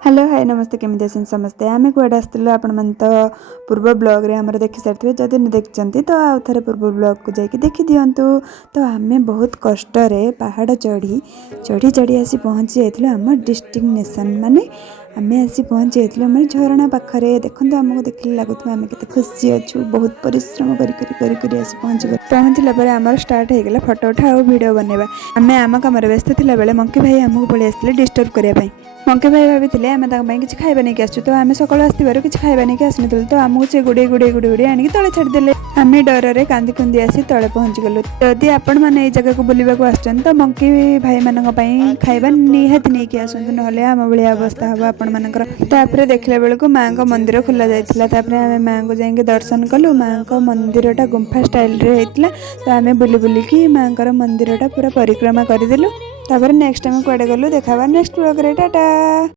Hello hi नमस्ते केमी अछन समस्ते आम कूड़े आसलु आपण मन तो पूर्व ब्लॉग रे हमर देखि सारथिबे जदि न देखचंती तो आउ थरे पूर्व ब्लॉग को जाके देखि दियंतु। तो आमे बहुत कष्ट रे पहाड़ चढ़ी चढ़ी चढ़ी आसी पहुंची जाइथिलु हमर डेस्टिनेशन माने आमे आसी पहुंची जाइथिलु हमर झरना पाखरे। देखंतु हमको देखले लागुथु आमे केते खुशी अछु, बहुत परिश्रम करी आसी पहुंचला पर हमर स्टार्ट हे गेला फोटो उठा और वीडियो बनेबा। आमे आम काम रे व्यस्त थिला बेले मंकी भाई हमको पळे आस्थिले डिस्टर्ब करिया भाई। मंकी भाई भाभी आम कि खाଇବା नहीं आसु तो आम सकाल आसवर कि खाଇବା नहीं आसनु तो आमको से गुड़े आनिक तले छाड़देले। आम डर रे कांदी कुंदी आसी तले पहुंची गलु। जदि आपण मैंने ये जगह को बुलवाक आसछन तो मंकी भाई मानक पई खाଇବା निहाती नहीं कि आसनु नहले आम भलिया अवस्था हबो आपण मानकर। तापरे देखले बेलको मां को मंदिर खुला जायतिला। तापरे आम मां को जाके दर्शन कलु। मां को मंदिरटा गुंफा स्टाइल रे हेतिला तो आम बुली बुली की मां को मंदिरटा पूरा परिक्रमा करदेलु। तापर नेक्स्ट टाइम कुआडे गलु देखाबा नेक्स्ट ब्लॉग रे। टाटा।